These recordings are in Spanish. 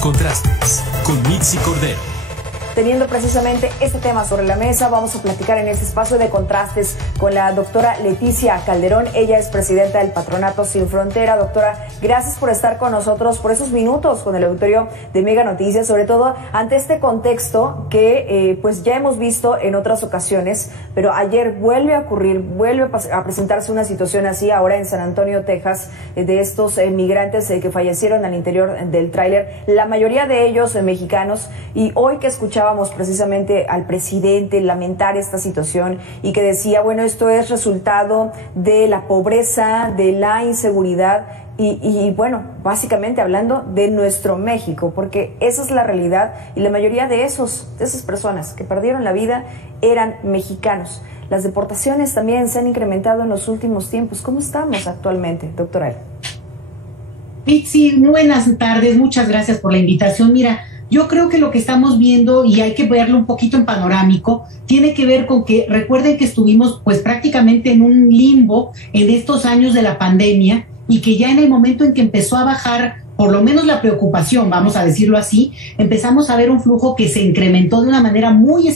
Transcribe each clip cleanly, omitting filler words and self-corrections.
Contrastes con Mitzi Cordero. Teniendo precisamente este tema sobre la mesa, vamos a platicar en este espacio de Contrastes con la doctora Leticia Calderón. Ella es presidenta del Patronato Sin Frontera. Doctora, gracias por estar con nosotros, por esos minutos con el auditorio de Mega Noticias, sobre todo ante este contexto que pues ya hemos visto en otras ocasiones, pero ayer vuelve a ocurrir, vuelve a presentarse una situación así ahora en San Antonio, Texas, de estos migrantes que fallecieron al interior del tráiler, la mayoría de ellos mexicanos, y hoy que escuchábamos precisamente al presidente lamentar esta situación y que decía, bueno, esto es resultado de la pobreza, de la inseguridad y bueno, básicamente hablando de nuestro México, porque esa es la realidad y la mayoría de esas personas que perdieron la vida eran mexicanos. Las deportaciones también se han incrementado en los últimos tiempos. ¿Cómo estamos actualmente, doctora? Sí, buenas tardes, muchas gracias por la invitación. Mira, yo creo que lo que estamos viendo, y hay que verlo un poquito en panorámico, tiene que ver con que, recuerden que estuvimos pues prácticamente en un limbo en estos años de la pandemia, y que ya en el momento en que empezó a bajar por lo menos la preocupación, vamos a decirlo así, empezamos a ver un flujo que se incrementó de una manera muy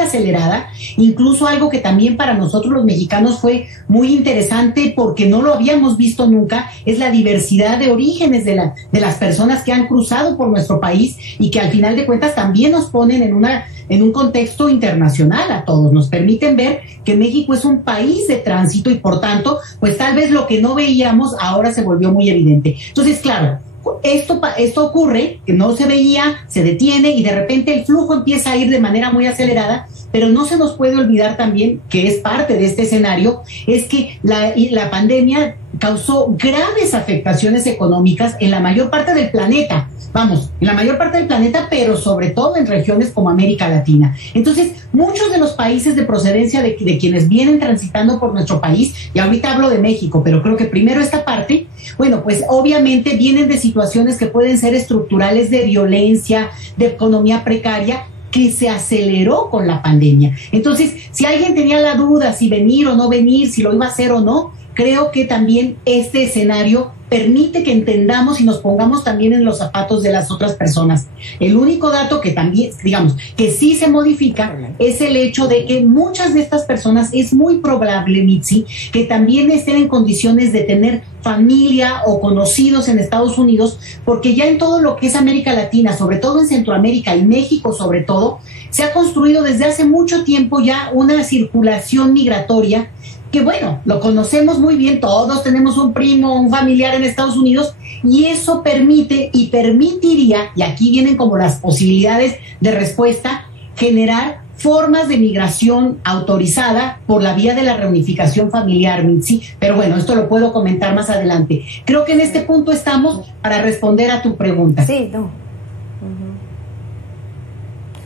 acelerada, incluso algo que también para nosotros los mexicanos fue muy interesante porque no lo habíamos visto nunca, es la diversidad de orígenes de las personas que han cruzado por nuestro país y que al final de cuentas también nos ponen en un contexto internacional a todos, nos permiten ver que México es un país de tránsito y por tanto, pues tal vez lo que no veíamos ahora se volvió muy evidente. Entonces, claro, esto ocurre, que no se veía, se detiene y de repente el flujo empieza a ir de manera muy acelerada, pero no se nos puede olvidar también que es parte de este escenario, es que la pandemia causó graves afectaciones económicas en la mayor parte del planeta, en la mayor parte del planeta, pero sobre todo en regiones como América Latina. Entonces, muchos de los países de procedencia de quienes vienen transitando por nuestro país, y ahorita hablo de México, pero creo que primero esta parte, bueno, pues obviamente vienen de situaciones que pueden ser estructurales de violencia, de economía precaria, que se aceleró con la pandemia. Entonces, si alguien tenía la duda si venir o no venir, si lo iba a hacer o no, creo que también este escenario permite que entendamos y nos pongamos también en los zapatos de las otras personas. El único dato que también, digamos, que sí se modifica es el hecho de que muchas de estas personas es muy probable, Mitzi, que también estén en condiciones de tener familia o conocidos en Estados Unidos, porque ya en todo lo que es América Latina, sobre todo en Centroamérica y México sobre todo, se ha construido desde hace mucho tiempo ya una circulación migratoria que bueno, lo conocemos muy bien, todos tenemos un primo, un familiar en Estados Unidos, y eso permite y permitiría, y aquí vienen como las posibilidades de respuesta, generar formas de migración autorizada por la vía de la reunificación familiar, Mitzi, pero bueno, esto lo puedo comentar más adelante. Creo que en este punto estamos para responder a tu pregunta. Sí, no.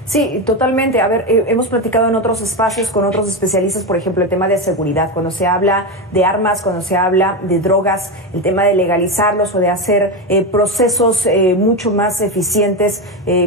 Sí, totalmente. A ver, hemos platicado en otros espacios con otros especialistas, por ejemplo, el tema de seguridad, cuando se habla de armas, cuando se habla de drogas, el tema de legalizarlos o de hacer procesos mucho más eficientes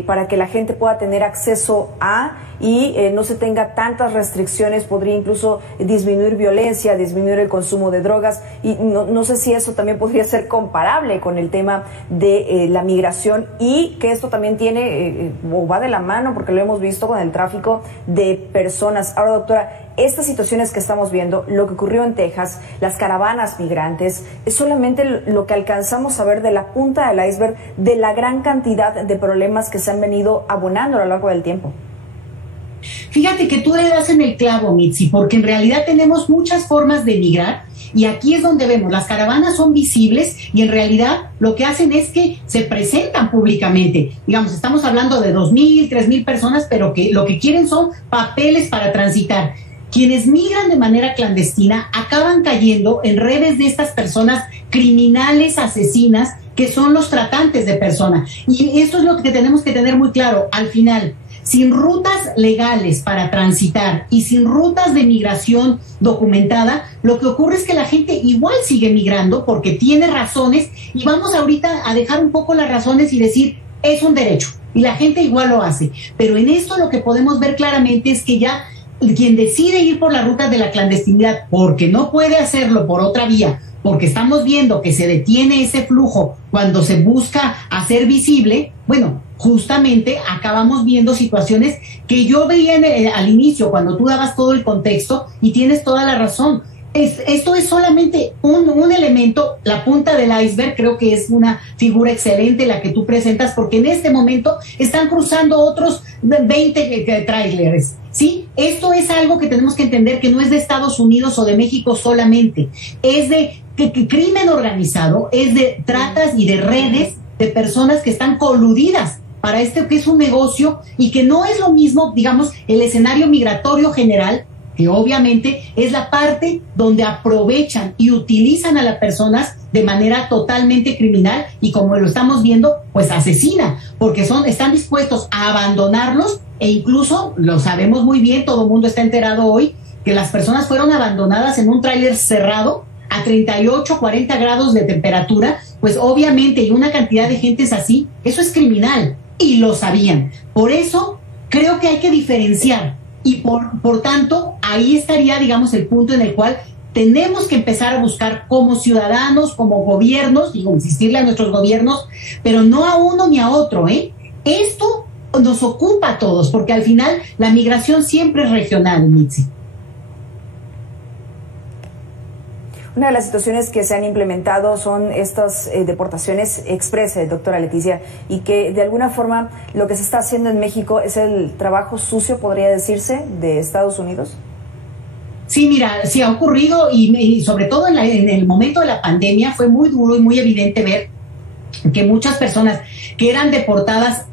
para que la gente pueda tener acceso a y no se tenga tantas restricciones, podría incluso disminuir violencia, disminuir el consumo de drogas, y no sé si eso también podría ser comparable con el tema de la migración, y que esto también tiene o va de la mano, porque lo hemos visto con el tráfico de personas. Ahora, doctora, estas situaciones que estamos viendo, lo que ocurrió en Texas, las caravanas migrantes, es solamente lo que alcanzamos a ver de la punta del iceberg de la gran cantidad de problemas que se han venido abonando a lo largo del tiempo. Fíjate que tú le das en el clavo, Mitzi, porque en realidad tenemos muchas formas de migrar y aquí es donde vemos, las caravanas son visibles y en realidad lo que hacen es que se presentan públicamente. Digamos, estamos hablando de 2,000, 3,000 personas, pero que lo que quieren son papeles para transitar. Quienes migran de manera clandestina acaban cayendo en redes de estas personas criminales, asesinas, que son los tratantes de personas. Y esto es lo que tenemos que tener muy claro. Al final, sin rutas legales para transitar y sin rutas de migración documentada, lo que ocurre es que la gente igual sigue migrando porque tiene razones, y vamos ahorita a dejar un poco las razones y decir, es un derecho, y la gente igual lo hace. Pero en esto lo que podemos ver claramente es que ya quien decide ir por la ruta de la clandestinidad porque no puede hacerlo por otra vía, porque estamos viendo que se detiene ese flujo cuando se busca hacer visible, bueno, justamente acabamos viendo situaciones que yo veía al inicio, cuando tú dabas todo el contexto, y tienes toda la razón. Esto es solamente un elemento, la punta del iceberg. Creo que es una figura excelente la que tú presentas, porque en este momento están cruzando otros 20 tráileres, ¿sí? Esto es algo que tenemos que entender, que no es de Estados Unidos o de México solamente, es de crimen organizado, es de tratas y de redes de personas que están coludidas para que es un negocio, y que no es lo mismo, digamos, el escenario migratorio general, que obviamente es la parte donde aprovechan y utilizan a las personas de manera totalmente criminal, y como lo estamos viendo, pues asesina, porque están dispuestos a abandonarlos, e incluso lo sabemos muy bien, todo el mundo está enterado hoy, que las personas fueron abandonadas en un tráiler cerrado a 38, 40 grados de temperatura. Pues obviamente, y una cantidad de gente es así, eso es criminal, y lo sabían. Por eso creo que hay que diferenciar, y por tanto, ahí estaría, digamos, el punto en el cual tenemos que empezar a buscar como ciudadanos, como gobiernos, digo, insistirle a nuestros gobiernos, pero no a uno ni a otro, ¿eh? Esto nos ocupa a todos, porque al final la migración siempre es regional, Mitzi. Una de las situaciones que se han implementado son estas deportaciones express, doctora Leticia, y que de alguna forma lo que se está haciendo en México es el trabajo sucio, podría decirse, de Estados Unidos. Sí, mira, sí ha ocurrido, y sobre todo en el momento de la pandemia fue muy duro y muy evidente ver que muchas personas que eran deportadas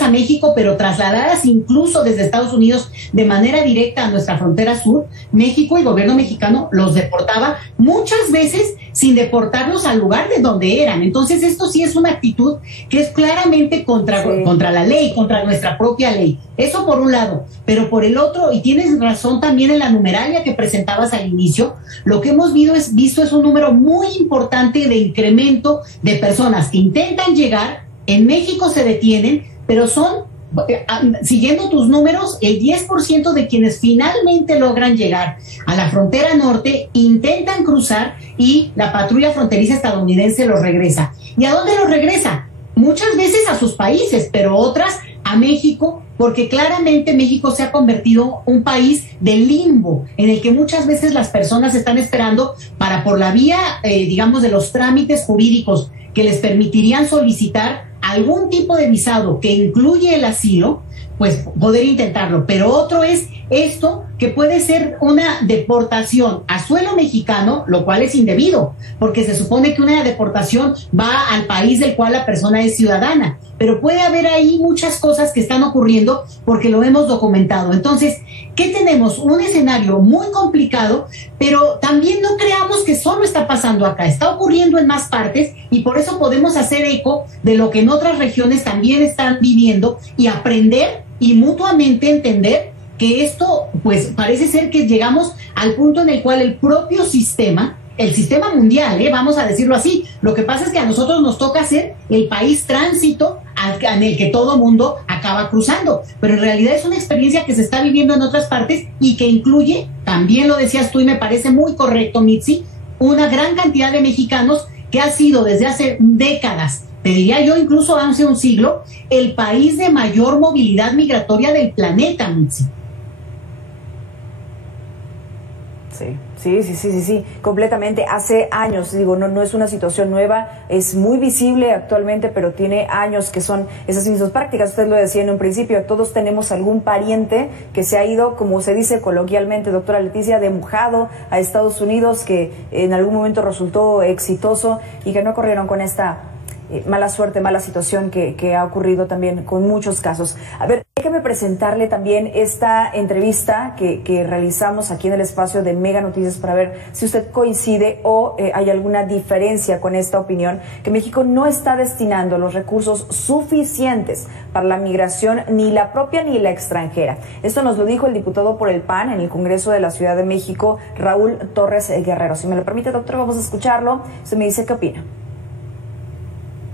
a México, pero trasladadas incluso desde Estados Unidos de manera directa a nuestra frontera sur, México, el gobierno mexicano los deportaba muchas veces sin deportarlos al lugar de donde eran. Entonces esto sí es una actitud que es claramente contra la ley, contra nuestra propia ley. Eso por un lado, pero por el otro, y tienes razón también en la numeralia que presentabas al inicio, lo que hemos visto es un número muy importante de incremento de personas que intentan llegar. En México se detienen, pero son, siguiendo tus números, el 10% de quienes finalmente logran llegar a la frontera norte intentan cruzar, y la patrulla fronteriza estadounidense los regresa. ¿Y a dónde los regresa? Muchas veces a sus países, pero otras a México, porque claramente México se ha convertido en un país de limbo, en el que muchas veces las personas están esperando para, por la vía, digamos, de los trámites jurídicos que les permitirían solicitar algún tipo de visado que incluye el asilo, pues poder intentarlo. Pero otro es esto, que puede ser una deportación a suelo mexicano, lo cual es indebido, porque se supone que una deportación va al país del cual la persona es ciudadana, pero puede haber ahí muchas cosas que están ocurriendo, porque lo hemos documentado. Entonces, ¿qué tenemos? Un escenario muy complicado, pero también no creamos que solo está pasando acá, está ocurriendo en más partes, y por eso podemos hacer eco de lo que en otras regiones también están viviendo, y aprender y mutuamente entender que esto, pues parece ser que llegamos al punto en el cual el propio sistema, el sistema mundial, vamos a decirlo así, lo que pasa es que a nosotros nos toca ser el país tránsito en el que todo mundo acaba cruzando, pero en realidad es una experiencia que se está viviendo en otras partes, y que incluye, también lo decías tú y me parece muy correcto, Mitzi, una gran cantidad de mexicanos que ha sido desde hace décadas, te diría yo incluso hace un siglo, el país de mayor movilidad migratoria del planeta, Mitzi. Sí, completamente. Hace años, digo, no es una situación nueva, es muy visible actualmente, pero tiene años que son esas mismas prácticas. Usted lo decía en un principio, todos tenemos algún pariente que se ha ido, como se dice coloquialmente, doctora Leticia, de mojado a Estados Unidos, que en algún momento resultó exitoso y que no corrieron con esta mala suerte, mala situación que ha ocurrido también con muchos casos. A ver, déjeme presentarle también esta entrevista que realizamos aquí en el espacio de Mega Noticias para ver si usted coincide o hay alguna diferencia con esta opinión, que México no está destinando los recursos suficientes para la migración, ni la propia ni la extranjera. Esto nos lo dijo el diputado por el PAN en el Congreso de la Ciudad de México, Raúl Torres Guerrero. Si me lo permite, doctor, vamos a escucharlo. Usted me dice qué opina.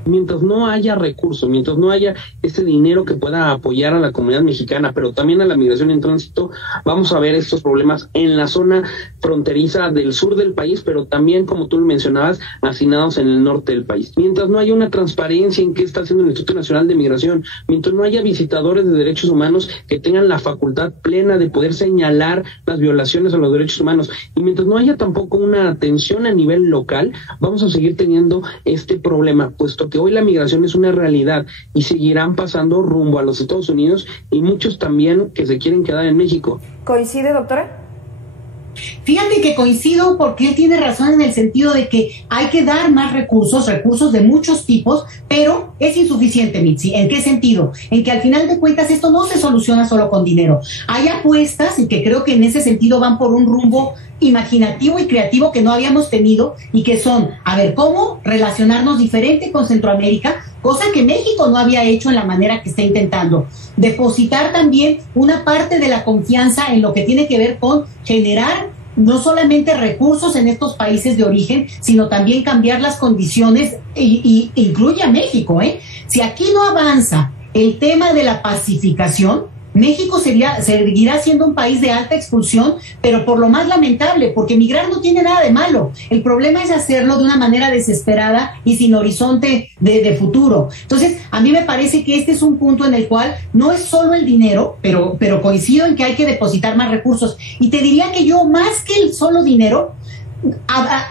Mientras no haya recursos, mientras no haya ese dinero que pueda apoyar a la comunidad mexicana, pero también a la migración en tránsito, vamos a ver estos problemas en la zona fronteriza del sur del país, pero también, como tú lo mencionabas, hacinados en el norte del país. Mientras no haya una transparencia en qué está haciendo el Instituto Nacional de Migración, mientras no haya visitadores de derechos humanos que tengan la facultad plena de poder señalar las violaciones a los derechos humanos, y mientras no haya tampoco una atención a nivel local, vamos a seguir teniendo este problema, puesto que hoy la migración es una realidad y seguirán pasando rumbo a los Estados Unidos y muchos también que se quieren quedar en México. ¿Coincide, doctora? Fíjate que coincido porque él tiene razón en el sentido de que hay que dar más recursos de muchos tipos, pero es insuficiente, Mitzi. ¿En qué sentido? En que al final de cuentas esto no se soluciona solo con dinero. Hay apuestas y que creo que en ese sentido van por un rumbo imaginativo y creativo que no habíamos tenido y que son, a ver, cómo relacionarnos diferente con Centroamérica, cosa que México no había hecho en la manera que está intentando. Depositar también una parte de la confianza en lo que tiene que ver con generar no solamente recursos en estos países de origen, sino también cambiar las condiciones y incluye a México, ¿eh? Si aquí no avanza el tema de la pacificación, México seguirá siendo un país de alta expulsión, pero por lo más lamentable, porque migrar no tiene nada de malo. El problema es hacerlo de una manera desesperada y sin horizonte de futuro. Entonces, a mí me parece que este es un punto en el cual no es solo el dinero, pero coincido en que hay que depositar más recursos. Y te diría que yo, más que el solo dinero,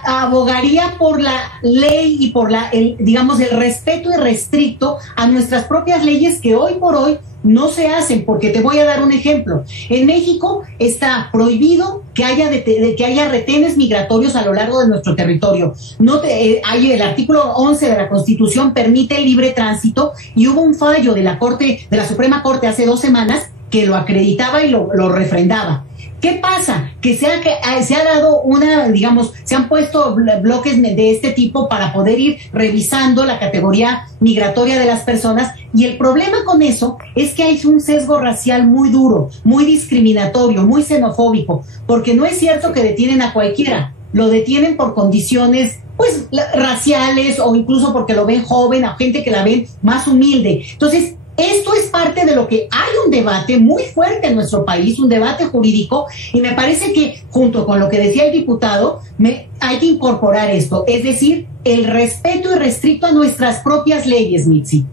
abogaría por la ley y por el respeto irrestricto a nuestras propias leyes que hoy por hoy no se hacen, porque te voy a dar un ejemplo. En México está prohibido que haya retenes migratorios a lo largo de nuestro territorio. Hay el artículo 11 de la Constitución permite el libre tránsito y hubo un fallo de la Suprema Corte hace 2 semanas que lo acreditaba y lo refrendaba. ¿Qué pasa? Que se ha dado se han puesto bloques de este tipo para poder ir revisando la categoría migratoria de las personas, y el problema con eso es que hay un sesgo racial muy duro, muy discriminatorio, muy xenofóbico, porque no es cierto que detienen a cualquiera, lo detienen por condiciones pues raciales o incluso porque lo ven joven, a gente que la ven más humilde. Entonces, esto es parte de lo que hay un debate muy fuerte en nuestro país, un debate jurídico, y me parece que junto con lo que decía el diputado, hay que incorporar esto, es decir, el respeto irrestricto a nuestras propias leyes, Mitzi.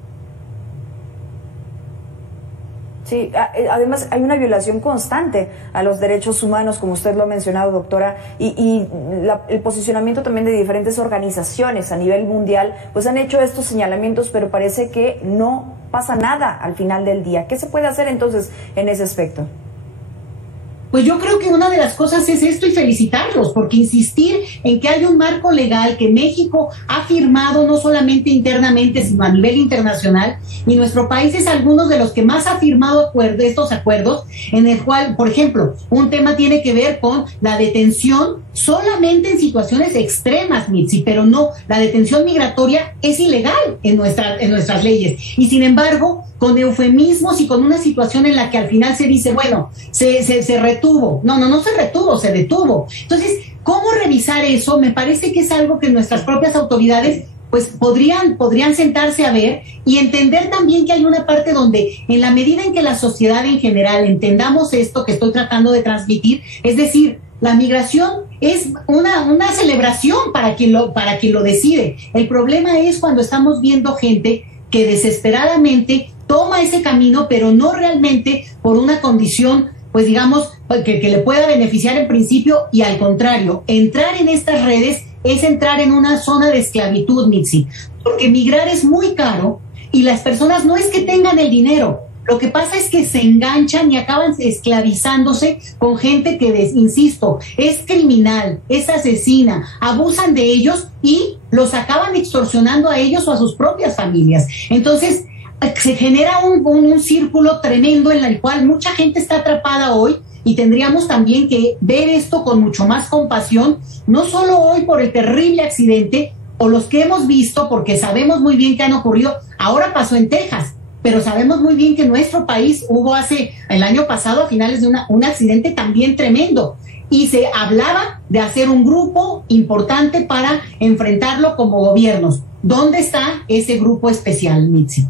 Sí, además hay una violación constante a los derechos humanos, como usted lo ha mencionado, doctora, y el posicionamiento también de diferentes organizaciones a nivel mundial, pues han hecho estos señalamientos, pero parece que no pasa nada al final del día. ¿Qué se puede hacer entonces en ese aspecto? Pues yo creo que una de las cosas es esto y felicitarlos, porque insistir en que hay un marco legal que México ha firmado no solamente internamente, sino a nivel internacional, y nuestro país es alguno de los que más ha firmado estos acuerdos, en el cual, por ejemplo, un tema tiene que ver con la detención solamente en situaciones extremas, Mitzi, pero no, la detención migratoria es ilegal en nuestras leyes, y sin embargo, con eufemismos y con una situación en la que al final se dice, bueno, se retuvo. No se retuvo, se detuvo. Entonces, ¿cómo revisar eso? Me parece que es algo que nuestras propias autoridades pues podrían sentarse a ver y entender también que hay una parte donde, en la medida en que la sociedad en general entendamos esto que estoy tratando de transmitir, es decir, la migración es una celebración para quien lo decide. El problema es cuando estamos viendo gente que desesperadamente toma ese camino, pero no realmente por una condición, pues digamos, que le pueda beneficiar en principio, y al contrario, entrar en estas redes es entrar en una zona de esclavitud, Mitzi, porque migrar es muy caro y las personas no es que tengan el dinero, lo que pasa es que se enganchan y acaban esclavizándose con gente que, insisto, es criminal, es asesina, abusan de ellos y los acaban extorsionando a ellos o a sus propias familias. Entonces, se genera un círculo tremendo en el cual mucha gente está atrapada hoy, y tendríamos también que ver esto con mucho más compasión, no solo hoy por el terrible accidente o los que hemos visto, porque sabemos muy bien que han ocurrido. Ahora pasó en Texas, pero sabemos muy bien que en nuestro país hubo el año pasado, a finales de un accidente también tremendo, y se hablaba de hacer un grupo importante para enfrentarlo como gobiernos. ¿dónde está ese grupo especial, Mitzi?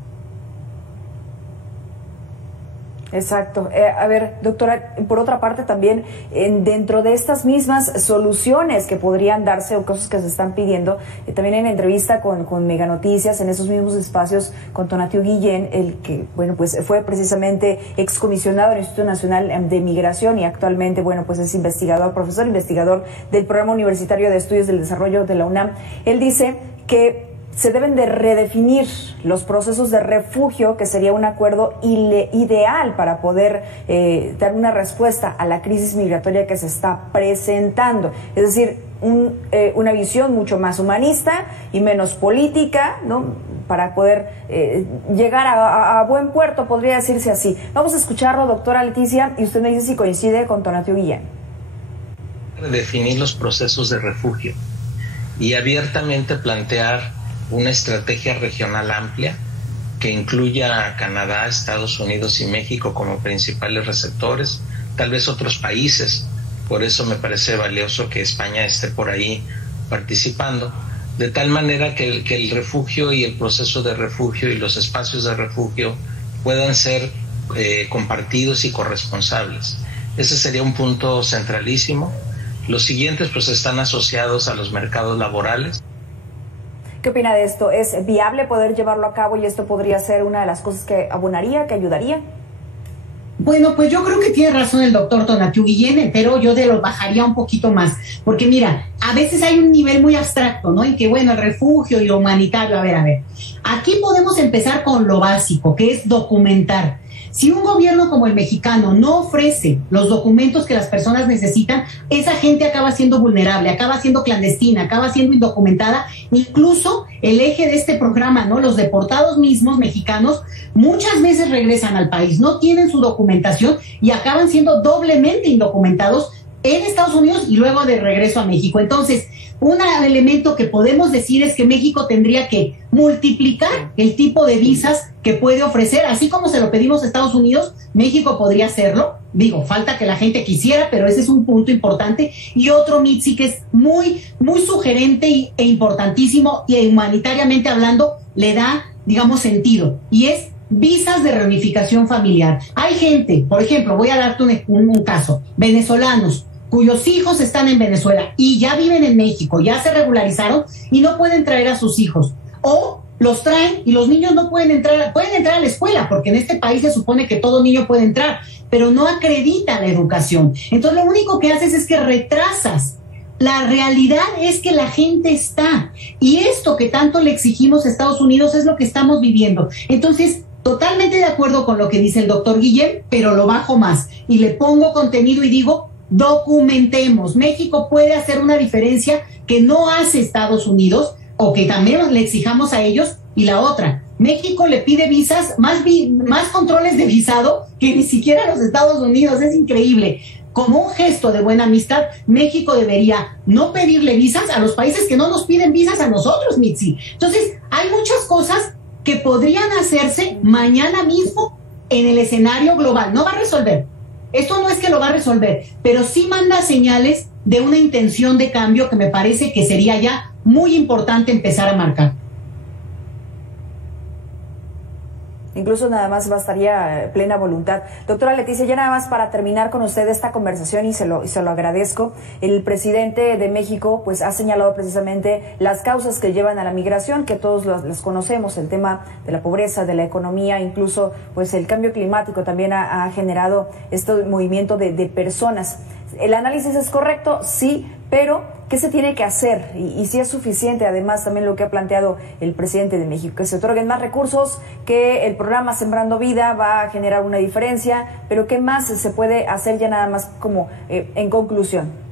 Exacto. A ver, doctora, por otra parte también, dentro de estas mismas soluciones que podrían darse o cosas que se están pidiendo, también en entrevista con Mega Noticias, en esos mismos espacios, con Tonatiuh Guillén, el que, bueno, pues fue precisamente excomisionado del Instituto Nacional de Migración y actualmente, bueno, pues es investigador, profesor investigador del Programa Universitario de Estudios del Desarrollo de la UNAM. Él dice que se deben de redefinir los procesos de refugio, que sería un acuerdo ideal para poder dar una respuesta a la crisis migratoria que se está presentando. Es decir, una visión mucho más humanista y menos política, ¿no?, para poder llegar a buen puerto, podría decirse así. Vamos a escucharlo, doctora Leticia, y usted me dice si coincide con Tonatiuh Guillén. Redefinir los procesos de refugio y abiertamente plantear una estrategia regional amplia que incluya a Canadá, Estados Unidos y México como principales receptores, tal vez otros países. Por eso me parece valioso que España esté por ahí participando, de tal manera que el refugio y el proceso de refugio y los espacios de refugio puedan ser compartidos y corresponsables. Ese sería un punto centralísimo. Los siguientes pues están asociados a los mercados laborales. ¿Qué opina de esto? ¿Es viable poder llevarlo a cabo y esto podría ser una de las cosas que abonaría, que ayudaría? Bueno, pues yo creo que tiene razón el doctor Tonatiuh Guillén, pero yo lo bajaría un poquito más, porque mira, a veces hay un nivel muy abstracto, ¿no? En que, bueno, el refugio y lo humanitario, a ver, aquí podemos empezar con lo básico, que es documentar. Si un gobierno como el mexicano no ofrece los documentos que las personas necesitan, esa gente acaba siendo vulnerable, acaba siendo clandestina, acaba siendo indocumentada. Incluso el eje de este programa, ¿no?, los deportados mismos mexicanos, muchas veces regresan al país, no tienen su documentación y acaban siendo doblemente indocumentados en Estados Unidos y luego de regreso a México. Entonces, un elemento que podemos decir es que México tendría que multiplicar el tipo de visas que puede ofrecer, así como se lo pedimos a Estados Unidos, México podría hacerlo. Digo, falta que la gente quisiera, pero ese es un punto importante. Y otro, Mitzi, que es muy, muy sugerente e importantísimo, y humanitariamente hablando, le da, digamos, sentido, y es visas de reunificación familiar. Hay gente, por ejemplo, voy a darte un caso, venezolanos, cuyos hijos están en Venezuela y ya viven en México, ya se regularizaron y no pueden traer a sus hijos. O los traen y los niños no pueden entrar a la escuela, porque en este país se supone que todo niño puede entrar, pero no acredita la educación. Entonces lo único que haces es que retrasas. La realidad es que la gente está, y esto que tanto le exigimos a Estados Unidos es lo que estamos viviendo. Entonces, totalmente de acuerdo con lo que dice el doctor Guillén, pero lo bajo más y le pongo contenido y digo, documentemos. México puede hacer una diferencia que no hace Estados Unidos, o que también le exijamos a ellos. Y la otra, México le pide visas, más controles de visado que ni siquiera los Estados Unidos. Es increíble. Como un gesto de buena amistad, México debería no pedirle visas a los países que no nos piden visas a nosotros, Mitzi. Entonces, hay muchas cosas que podrían hacerse mañana mismo en el escenario global. No va a resolver. Esto no es que lo va a resolver, pero sí manda señales de una intención de cambio que me parece que sería ya muy importante empezar a marcar. Incluso nada más bastaría plena voluntad. Doctora Leticia, ya nada más para terminar con usted esta conversación, y se lo agradezco, el presidente de México pues ha señalado precisamente las causas que llevan a la migración, que todos las conocemos, el tema de la pobreza, de la economía, incluso pues el cambio climático también ha generado este movimiento de personas. El análisis es correcto, sí, pero ¿qué se tiene que hacer? Y si es suficiente, además, también lo que ha planteado el presidente de México, que se otorguen más recursos, que el programa Sembrando Vida va a generar una diferencia, pero ¿qué más se puede hacer ya nada más como en conclusión?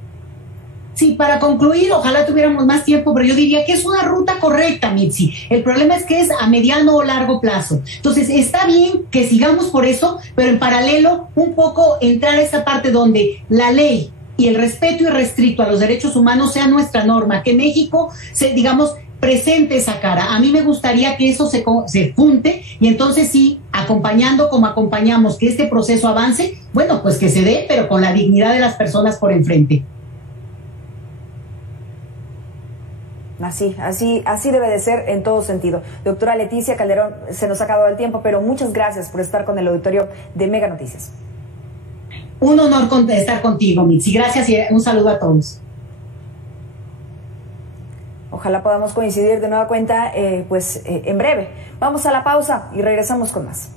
Sí, para concluir, ojalá tuviéramos más tiempo, pero yo diría que es una ruta correcta, Mitzi. El problema es que es a mediano o largo plazo. Entonces, está bien que sigamos por eso, pero en paralelo, un poco entrar a esta parte donde la ley y el respeto irrestricto a los derechos humanos sea nuestra norma, que México presente esa cara. A mí me gustaría que eso se junte, y entonces sí, acompañando como acompañamos que este proceso avance, bueno, pues que se dé, pero con la dignidad de las personas por enfrente. Así debe de ser en todo sentido. Doctora Leticia Calderón, se nos ha acabado el tiempo, pero muchas gracias por estar con el auditorio de Mega Noticias. Un honor estar contigo, Mitzi. Gracias y un saludo a todos. Ojalá podamos coincidir de nueva cuenta, en breve. Vamos a la pausa y regresamos con más.